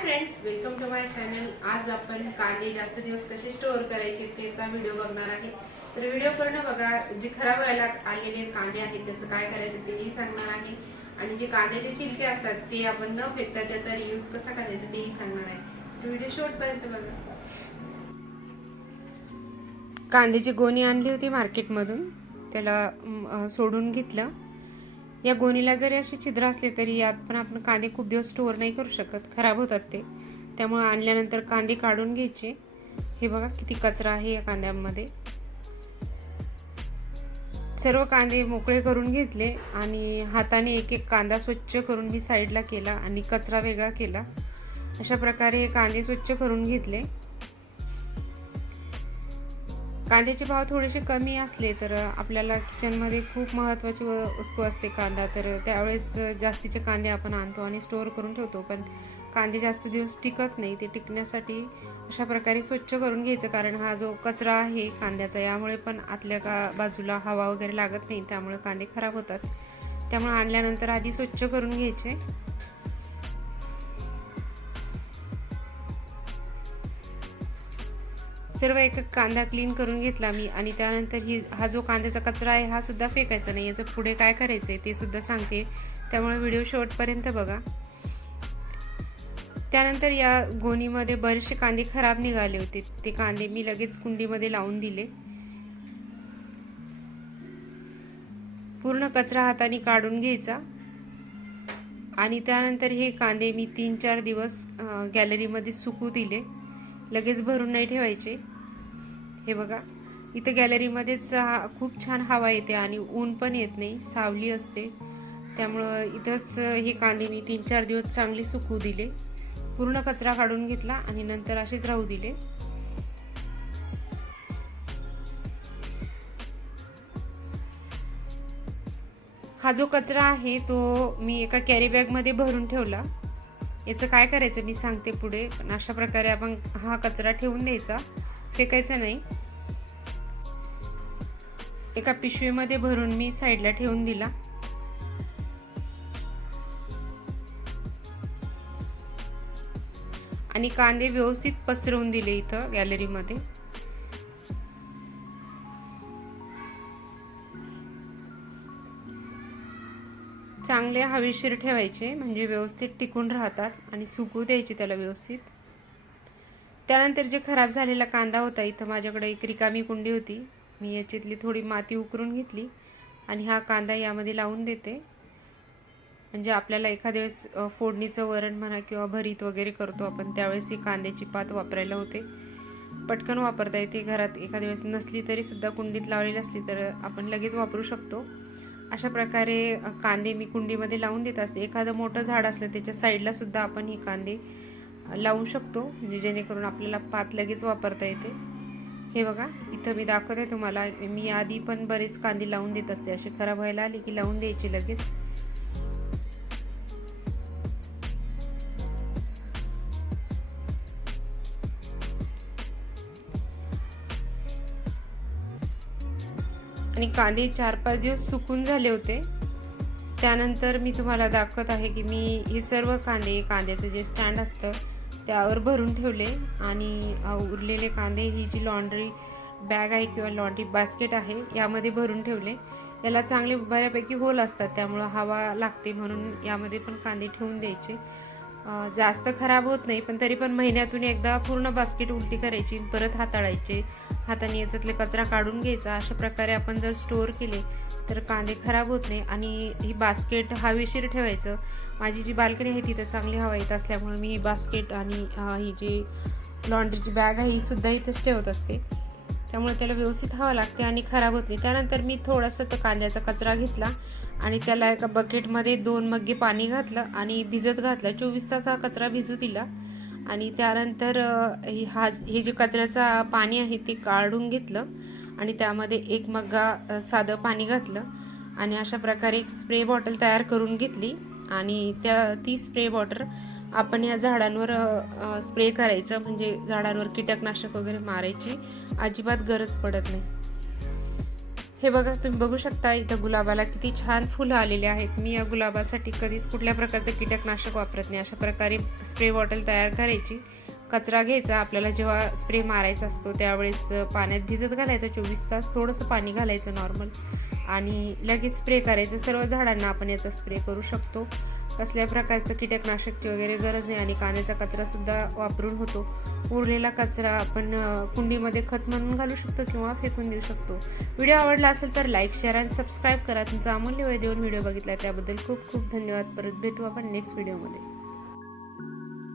Friends welcome to my channel आज आपण कांदे जास्त दिवस कसे स्टोअर करायचे त्याचा व्हिडिओ बघणार आहे. तर व्हिडिओ पूर्ण बघा. जे खराब व्हायला आलेले कांदे आहेत त्याचं काय करायचं तेही सांगणार आहे. आणि जे कांद्याचे छिलके असतात ते आपण न फेकता त्याचा रियूज कसा करायचा तेही सांगणार आहे. तर व्हिडिओ शेवटपर्यंत बघा. कांद्याची गोणी आणली होती मार्केटमधून त्याला सोडून घेतलं. या गोणीला जरी असे छिद्र असले तरी यात पण आपण कांदे खूप दिवस स्टोअर नाही करू शकत. खराब होतात ते. त्यामुळे आणल्यानंतर कांदे काढून घ्यायचे. हे बघा किती कचरा आहे या कांद्यांमध्ये. सर्व कांदे मोकळे करून घेतले आणि हाताने एक एक कांदा स्वच्छ करून मी साईडला केला आणि कचरा वेगळा केला. अशा प्रकारे हे कांदे स्वच्छ करून घेतले. कांद्याचे भाव थोडेसे कमी असले तर आपल्याला किचनमध्ये खूप महत्त्वाची व- वस्तू असते कांदा. तर त्यावेळेस जास्तीचे कांदे आपण आणतो आणि स्टोअर करून ठेवतो. पण कांदे जास्त दिवस टिकत नाही. ते टिकण्यासाठी अशा प्रकारे स्वच्छ करून घ्यायचं. कारण हा जो कचरा आहे कांद्याचा यामुळे पण आतल्या का बाजूला हवा वगैरे लागत नाही. त्यामुळे कांदे खराब होतात. त्यामुळे आणल्यानंतर आधी स्वच्छ करून घ्यायचे. सर्व एक कांदा क्लीन करून घेतला मी आणि त्यानंतर ही हा जो कांद्याचा कचरा आहे हा सुद्धा फेकायचा नाही. याचं पुढे काय करायचं आहे ते सुद्धा सांगते. त्यामुळे व्हिडिओ शेवटपर्यंत बघा. त्यानंतर या गोणीमध्ये बरेचसे कांदे खराब निघाले होते. ते कांदे मी लगेच कुंडीमध्ये लावून दिले. पूर्ण कचरा हाताने काढून घ्यायचा. आणि त्यानंतर हे कांदे मी तीन चार दिवस गॅलरीमध्ये सुकू दिले. लगेच भरून नाही ठेवायचे. हे बघा इथं गॅलरीमध्येच हा- खूप छान हवा येते आणि ऊन पण येत नाही सावली असते. त्यामुळं इथंच हे कांदे मी तीन चार दिवस चांगले सुकू दिले. पूर्ण कचरा काढून घेतला आणि नंतर असेच राहू दिले. हा जो कचरा आहे तो मी एका कॅरी बॅगमध्ये भरून ठेवला. याचं काय करायचं मी सांगते पुढे पण अशा प्रकारे आपण हा कचरा ठेवून द्यायचा. फेकायचा नाही. एका पिशवीमध्ये भरून मी साईडला ठेवून दिला. आणि कांदे व्यवस्थित पसरवून दिले इथं गॅलरीमध्ये. चांगले हवेशीर ठेवायचे म्हणजे व्यवस्थित टिकून राहतात आणि सुकू द्यायचे त्याला व्यवस्थित. त्यानंतर जे खराब झालेला कांदा होता इथं माझ्याकडे एक रिकामी कुंडी होती. मी याच्यातली थोडी माती उकरून घेतली आणि हा कांदा यामध्ये लावून देते. म्हणजे आपल्याला एखाद्या वेळेस फोडणीचं वरण म्हणा किंवा भरीत वगैरे करतो आपण त्यावेळेस ही कांद्याची पात वापरायला होते. पटकन वापरता येते. घरात एखाद्या वेळेस नसली तरी सुद्धा कुंडीत लावलेली असली तर आपण लगेच वापरू शकतो. अशा प्रकारे कांदे मी कुंडीमध्ये लावून देत असते. एखादं मोठं झाड असलं त्याच्या साईडला सुद्धा आपण ही कांदे लावू शकतो. म्हणजे जेणेकरून आपल्याला पात लगेच वापरता येते. हे बघा इथं मी दाखवते तुम्हाला. मी आधी पण बरेच कांदे लावून देत असते. असे खराब व्हायला आले की लावून द्यायची लगेच. आणि कांदे चार पाच दिवस सुकून झाले होते. त्यानंतर मी तुम्हाला दाखवत आहे की मी हे सर्व कांदे कांद्याचं जे स्टँड असतं त्यावर भरून ठेवले आणि उरलेले कांदे ही जी लॉन्ड्री बॅग आहे किंवा लॉन्ड्री बास्केट आहे यामध्ये भरून ठेवले. याला चांगले बऱ्यापैकी होल असतात त्यामुळं हवा लागते म्हणून यामध्ये पण कांदे ठेवून द्यायचे. जास्त खराब होत नाही पण तरी पण महिन्यातून एकदा पूर्ण बास्केट उलटी करायची परत हाताळायचे. हाताने याच्यातले कचरा काढून घ्यायचा. अशा प्रकारे आपण जर स्टोअर केले तर कांदे खराब होत नाही आणि ही बास्केट हवेशीर ठेवायचं. माझी जी बाल्कनी आहे तिथं चांगली हवा येत असल्यामुळे मी ही बास्केट आणि ही जी लॉन्ड्रीची बॅग आहे ही सुद्धा इथंच ठेवत असते. त्यामुळे त्याला व्यवस्थित हवा लागते आणि खराब होत नाही. त्यानंतर मी थोडासा तो कांद्याचा कचरा घेतला आणि त्याला एका बकेटमध्ये दोन मग्गे पाणी घातलं आणि भिजत घातलं. चोवीस तास हा कचरा भिजू दिला. आणि त्यानंतर हे- हा हे जे कचऱ्याचं पाणी आहे ते काढून घेतलं आणि त्यामध्ये एक मग्गा साधं पाणी घातलं आणि अशा प्रकारे एक स्प्रे बॉटल तयार करून घेतली आणि त्या ती स्प्रे बॉटल आपण या झाडांवर स्प्रे करायचं. म्हणजे झाडांवर कीटकनाशक वगैरे मारायची अजिबात गरज पडत नाही. हे बघा तुम्ही बघू शकता इथं गुलाबाला किती छान फुलं आलेली आहेत. मी या गुलाबासाठी कधीच कुठल्या प्रकारचं कीटकनाशक वापरत नाही. अशा प्रकारे स्प्रे बॉटल तयार करायची. कचरा घ्यायचा आपल्याला जेव्हा स्प्रे मारायचा असतो त्यावेळेस पाण्यात भिजत घालायचं चोवीस तास थोडंसं पाणी घालायचं नॉर्मल आणि लगेच स्प्रे करायचं. सर्व झाडांना आपण याचा स्प्रे करू शकतो. कसल्या प्रकारचं कीटकनाशकची वगैरे गरज नाही आणि कांद्याचा कचरासुद्धा वापरून होतो. उरलेला कचरा आपण कुंडीमध्ये खत म्हणून घालू शकतो किंवा फेकून देऊ शकतो. व्हिडिओ आवडला असेल तर लाईक शेअर आणि सबस्क्राईब करा. तुमचा अमूल्य वेळ देऊन व्हिडिओ बघितला त्याबद्दल खूप खूप धन्यवाद. परत भेटू आपण नेक्स्ट व्हिडिओमध्ये.